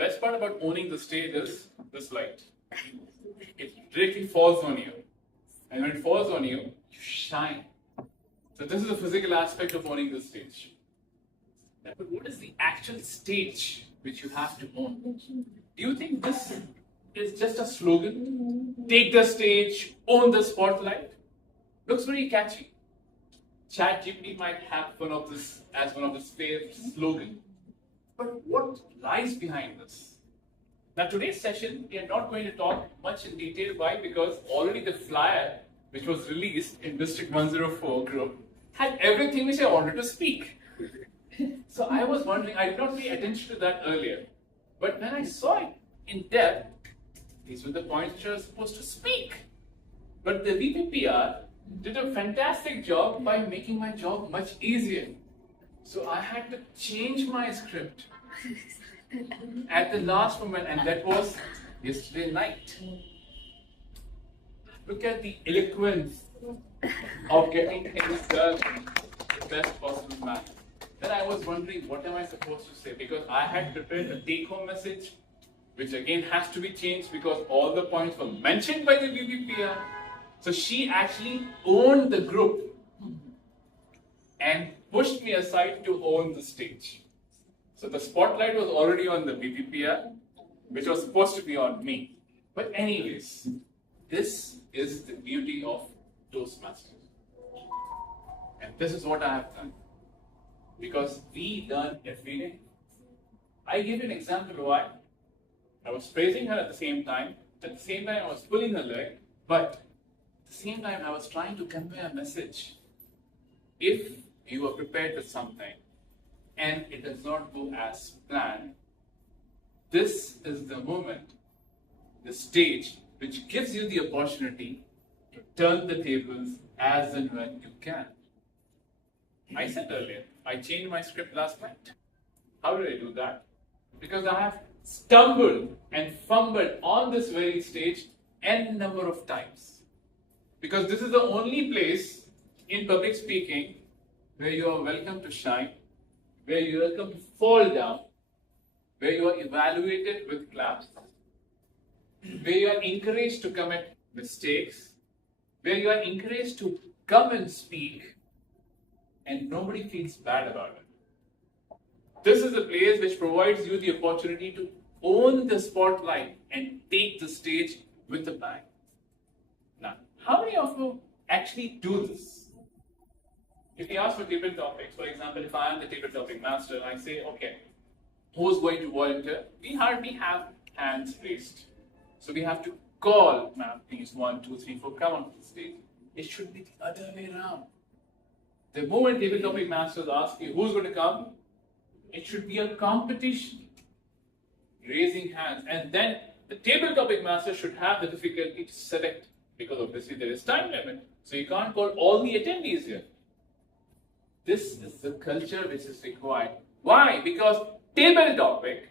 Best part about owning the stage is this light. It directly falls on you. And when it falls on you, you shine. So this is the physical aspect of owning the stage. But what is the actual stage which you have to own? Do you think this is just a slogan? Take the stage, own the spotlight? Looks very catchy. ChatGPT might have one of this as one of its favorite slogans. But what lies behind this? Now today's session, we are not going to talk much in detail. Why? Because already the flyer which was released in District 104 group had everything which I wanted to speak. So I was wondering, I did not pay attention to that earlier. But when I saw it in depth, these were the points which I was supposed to speak. But the VPPR did a fantastic job by making my job much easier. So I had to change my script at the last moment, and that was yesterday night. Look at the eloquence of getting things done in the best possible manner. Then I was wondering, what am I supposed to say? Because I had prepared a take-home message, which again has to be changed because all the points were mentioned by the VPPR. So she actually owned the group and pushed me aside to own the stage. So the spotlight was already on the VPPR, which was supposed to be on me. But anyways, this is the beauty of Toastmasters. And this is what I have done. Because we learn every day. I give you an example why. I was praising her at the same time. At the same time, I was pulling her leg. But at the same time, I was trying to convey a message. If you are prepared with something and it does not go as planned, this is the moment, the stage, which gives you the opportunity to turn the tables as and when you can. I said earlier, I changed my script last night. How did I do that? Because I have stumbled and fumbled on this very stage n number of times. Because this is the only place in public speaking where you are welcome to shine, where you are welcome to fall down, where you are evaluated with claps, where you are encouraged to commit mistakes, where you are encouraged to come and speak, and nobody feels bad about it. This is the place which provides you the opportunity to own the spotlight and take the stage with a bang. Now, how many of you actually do this? If you ask for table topics, for example, if I am the table topic master, I say, okay, who's going to volunteer? We hardly have hands raised. So we have to call, ma'am, please, 1, 2, 3, 4, come on to the stage. It should be the other way around. The moment table topic masters ask you who's going to come, it should be a competition, raising hands, and then the table topic master should have the difficulty to select, because obviously there is time limit, so you can't call all the attendees here. This is the culture which is required. Why? Because table topic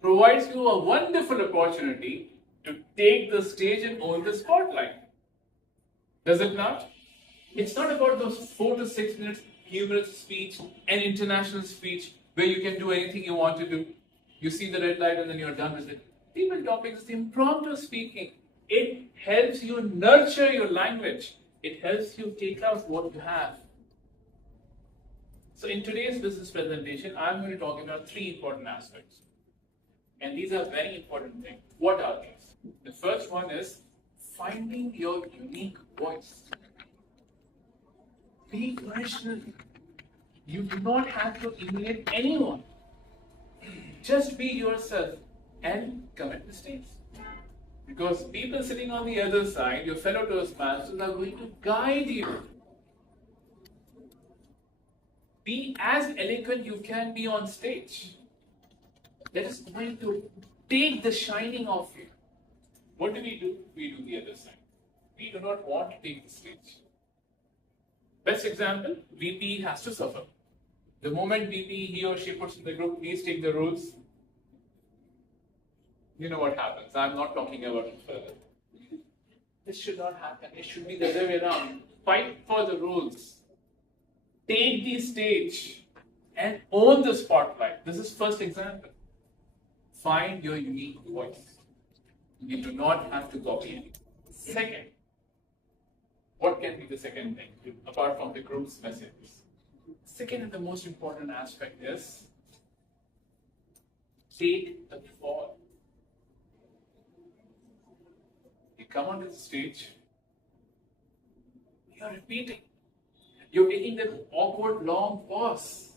provides you a wonderful opportunity to take the stage and own the spotlight. Does it not? It's not about those 4 to 6 minutes humorous speech and international speech where you can do anything you want to do. You see the red light and then you're done with it. Table topic is impromptu speaking. It helps you nurture your language. It helps you take out what you have. So in today's business presentation, I'm going to talk about 3 important aspects. And these are very important things. What are these? The first one is finding your unique voice. Be original. You do not have to emulate anyone. Just be yourself and commit mistakes. Because people sitting on the other side, your fellow Toastmasters, are going to guide you. Be as eloquent you can be on stage. That is going to take the shining off you. What do? We do the other side. We do not want to take the stage. Best example, VP has to suffer. The moment VP, he or she puts in the group, please take the rules. You know what happens. I'm not talking about it further. This should not happen. It should be the other way around. Fight for the rules. Take the stage and own the spotlight. This is first example. Find your unique voice. You do not have to copy it. Second, what can be the second thing apart from the group's messages? Second and the most important aspect is take the fall. You come onto the stage, you're repeating. You're taking that awkward long pause.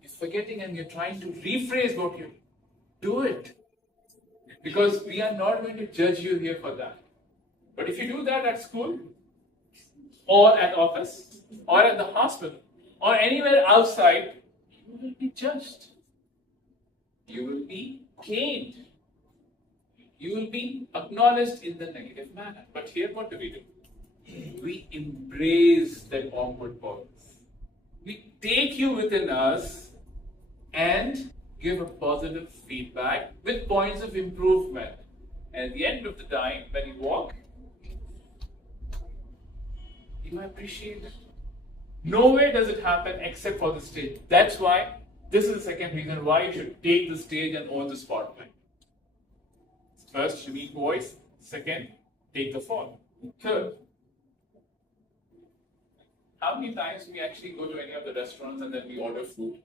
You're forgetting and you're trying to rephrase what you do it. Because we are not going to judge you here for that. But if you do that at school, or at office, or at the hospital, or anywhere outside, you will be judged. You will be caned. You will be acknowledged in the negative manner. But here, what do? We embrace that awkward pause. We take you within us and give a positive feedback with points of improvement. And at the end of the time, when you walk, you appreciate it. Nowhere does it happen except for the stage. That's why this is the second reason why you should take the stage and own the spotlight. First, unique voice. Second, take the fall. Third, how many times we actually go to any of the restaurants and then we order food,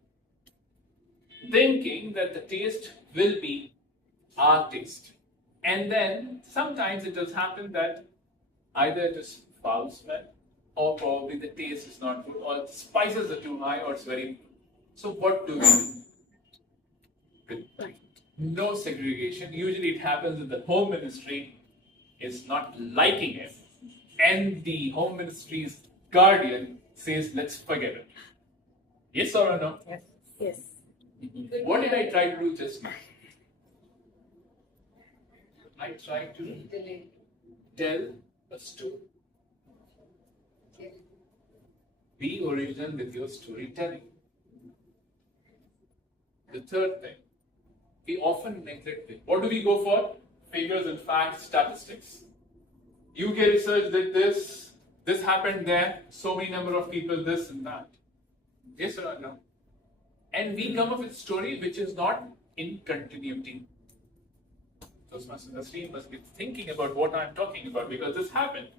thinking that the taste will be our taste. And then sometimes it does happen that either it is foul smell, or probably the taste is not good, or the spices are too high, or it's very. So what do we do? With no segregation. Usually it happens that the home ministry is not liking it, and the home ministry's guardian says, let's forget it. Yes or no? Yes. Yes. What did I try to do just now? I tried to tell a story. Be original with your storytelling. The third thing, we often neglect it. What do we go for? Figures and facts, statistics. UK research did this, this happened there, so many number of people, this and that. Yes or no? And we come up with a story which is not in continuity. Toastmasters team must be thinking about what I'm talking about because this happened.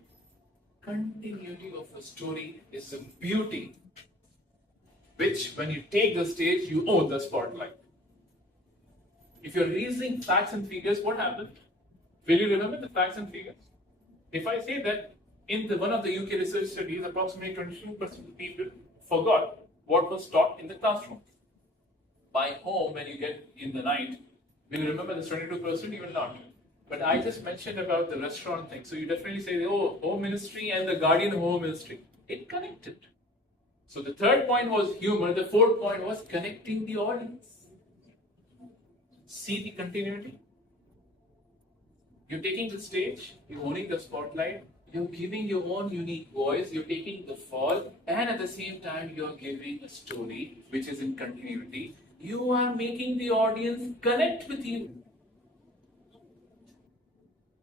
Continuity of a story is a beauty which, when you take the stage, you own the spotlight. If you're raising facts and figures, what happened? Will you remember the facts and figures? If I say that in one of the UK research studies, approximately 22% of people forgot what was taught in the classroom. By home, when you get in the night, will you remember this 22%? You will not. But I just mentioned about the restaurant thing. So you definitely say, oh, home ministry and the guardian of home ministry. It connected. So the third point was humor. The fourth point was connecting the audience. See the continuity? You're taking the stage, you're owning the spotlight, you're giving your own unique voice, you're taking the fall, and at the same time, you're giving a story which is in continuity. You are making the audience connect with you.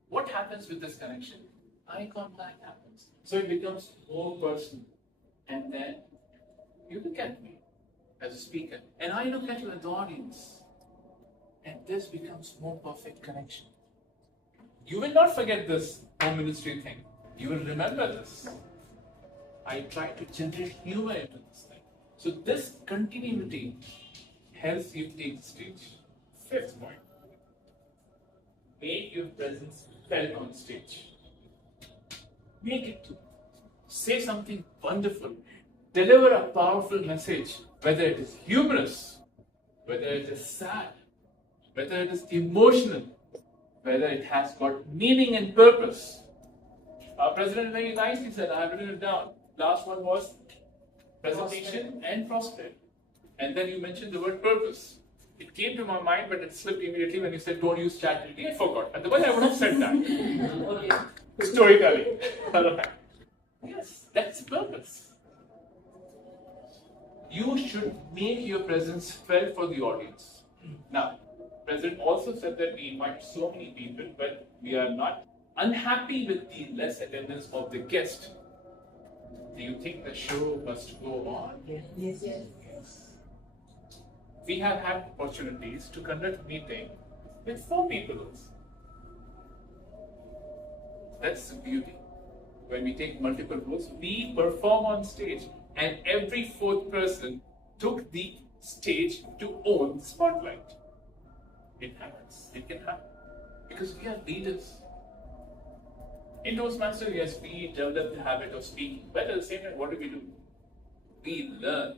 What happens with this connection? Eye contact happens. So it becomes more personal. And then you look at me as a speaker, and I look at you as the audience. And this becomes more perfect connection. You will not forget this home ministry thing. You will remember this. I try to generate humor into this thing. So this continuity helps you take the stage. Fifth point. Make your presence felt on stage. Make it to say something wonderful. Deliver a powerful message, whether it is humorous, whether it is sad, whether it is emotional, whether it has got meaning and purpose. Our president very nicely said, I have written it down. Last one was presentation and prosperity. And then you mentioned the word purpose. It came to my mind, but it slipped immediately when you said don't use ChatGPT. I forgot. Otherwise, I would have said that. Storytelling. Yes, that's purpose. You should make your presence felt for the audience. Now, President also said that we invite so many people, but we are not unhappy with the less attendance of the guest. Do you think the show must go on? Yes. Yes. We have had opportunities to conduct meeting with 4 people also. That's the beauty. When we take multiple roles, we perform on stage, and every 4th person took the stage to own the spotlight. It happens. It can happen. Because we are leaders. In Toastmasters, yes, we develop the habit of speaking. But at the same time, what do? We learn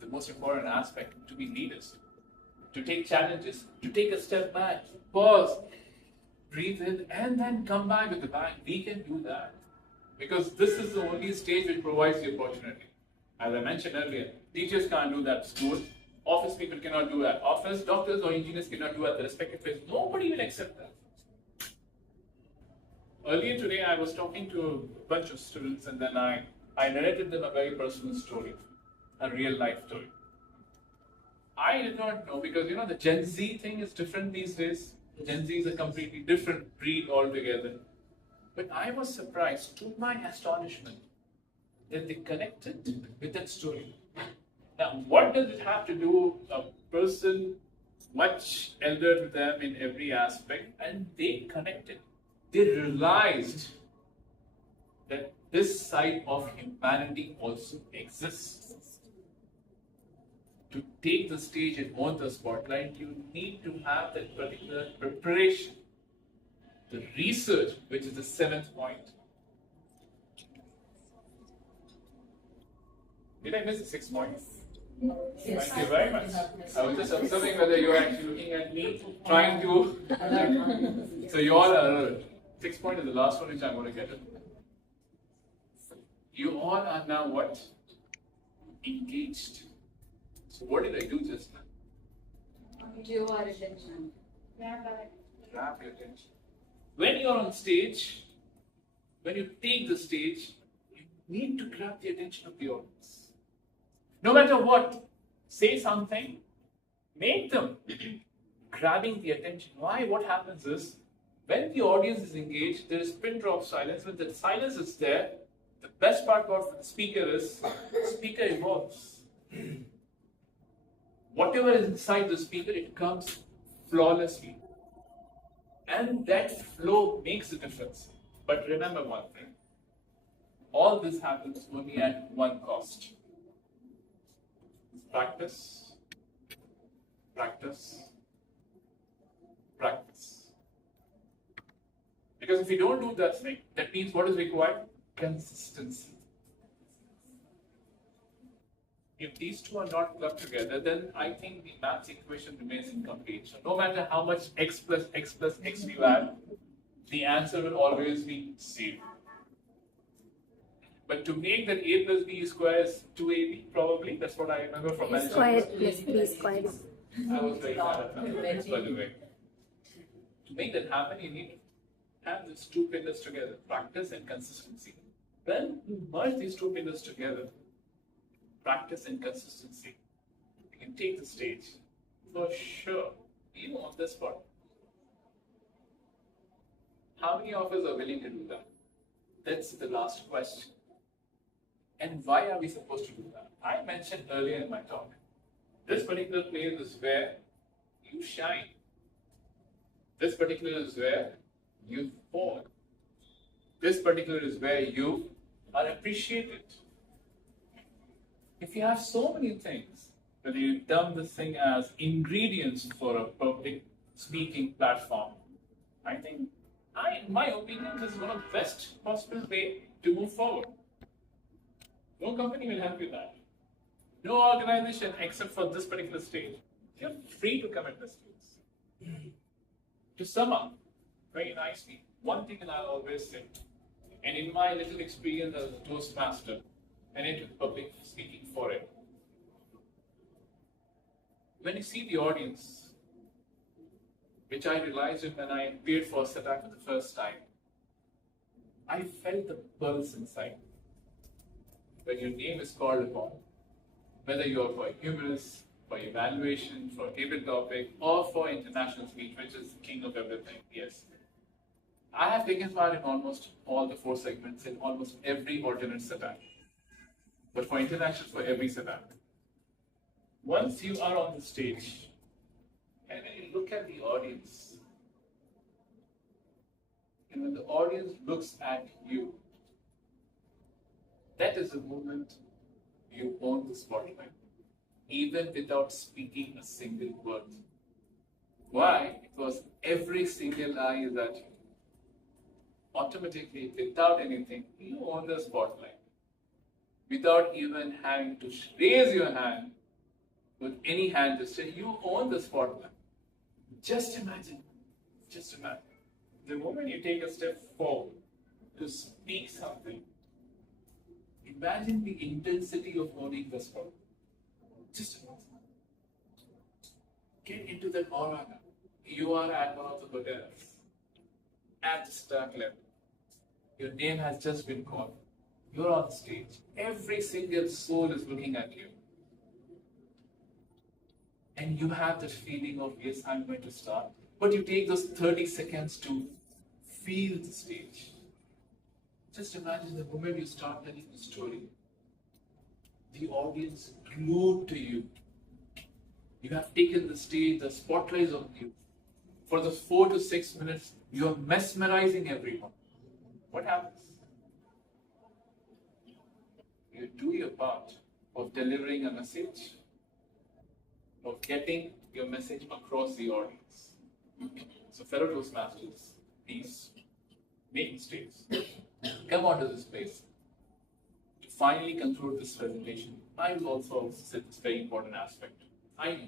the most important aspect, to be leaders, to take challenges, to take a step back, pause, breathe in, and then come back with the bang. We can do that. Because this is the only stage which provides the opportunity. As I mentioned earlier, teachers can't do that at school. Office people cannot do that. Office doctors or engineers cannot do at the respective place. Nobody will accept that. Earlier today, I was talking to a bunch of students, and then I narrated them a very personal story, a real life story. I did not know, because the Gen Z thing is different these days. Gen Z is a completely different breed altogether. But I was surprised, to my astonishment, that they connected with that story. Now, what does it have to do with a person much elder to them in every aspect? And they connected. They realized that this side of humanity also exists. To take the stage and own the spotlight, you need to have that particular preparation. The research, which is the 7th point. Did I miss the 6th point? Yes. Thank you very much. I was just observing whether you are actually looking at me, trying to. So you all are alert. 6th point is the last one which I'm going to get at. You all are now what? Engaged. So what did I do just now? Give our attention. Grab your attention. When you are on stage, when you take the stage, you need to grab the attention of the audience. No matter what, say something, make them grabbing the attention. Why? What happens is, when the audience is engaged, there is pin drop silence. When the silence is there, the best part about the speaker is, the speaker evolves. Whatever is inside the speaker, it comes flawlessly. And that flow makes a difference. But remember one thing, all this happens only at one cost. Practice, practice, practice. Because if you don't do that thing, that means what is required? Consistency. If these two are not clubbed together, then I think the maths equation remains incomplete. So no matter how much x plus x plus x you add, the answer will always be 0. But to make that a plus b square is 2ab, probably. That's what I remember from my squared plus b squared. I was very bad at numbers, by the way. To make that happen, you need to have these 2 pillars together, practice and consistency. When you merge these 2 pillars together, practice and consistency, you can take the stage for sure, even on this spot. How many of us are willing to do that? That's the last question. And why are we supposed to do that? I mentioned earlier in my talk, this particular place is where you shine. This particular is where you fall. This particular is where you are appreciated. If you have so many things, whether you term this thing as ingredients for a public speaking platform, I think, in my opinion, this is one of the best possible way to move forward. No company will help you that. No organization except for this particular stage. You're free to come at this stage. To sum up, very nicely, one thing that I always say, and in my little experience as a Toastmaster and into public speaking foray, when you see the audience, which I realized it when I appeared for Jeddah for the first time, I felt the pulse inside. When your name is called upon, whether you are for humorous, for evaluation, for table topic, or for international speech, which is the king of everything, yes. I have taken part in almost all the 4 segments in almost every alternate Jeddah. But for international, for every Jeddah. Once you are on the stage and when you look at the audience, and when the audience looks at you, that is the moment you own the spotlight, even without speaking a single word. Why? Because every single eye is at you. Automatically, without anything, you own the spotlight. Without even having to raise your hand with any hand gesture, you own the spotlight. Just imagine, the moment you take a step forward to speak something, imagine the intensity of owning the spotlight. Just imagine. Get into that aura now. You are at one of the hotels, at the start level. Your name has just been called. You're on stage. Every single soul is looking at you. And you have that feeling of, yes, I'm going to start. But you take those 30 seconds to feel the stage. Just imagine the moment you start telling the story. The audience glued to you. You have taken the stage, the spotlight is on you. For those 4 to 6 minutes, you are mesmerizing everyone. What happens? You do your part of delivering a message, of getting your message across the audience. So, fellow Toastmasters, please make mistakes. Come on to this place. To finally conclude this presentation, I will also say this very important aspect. I know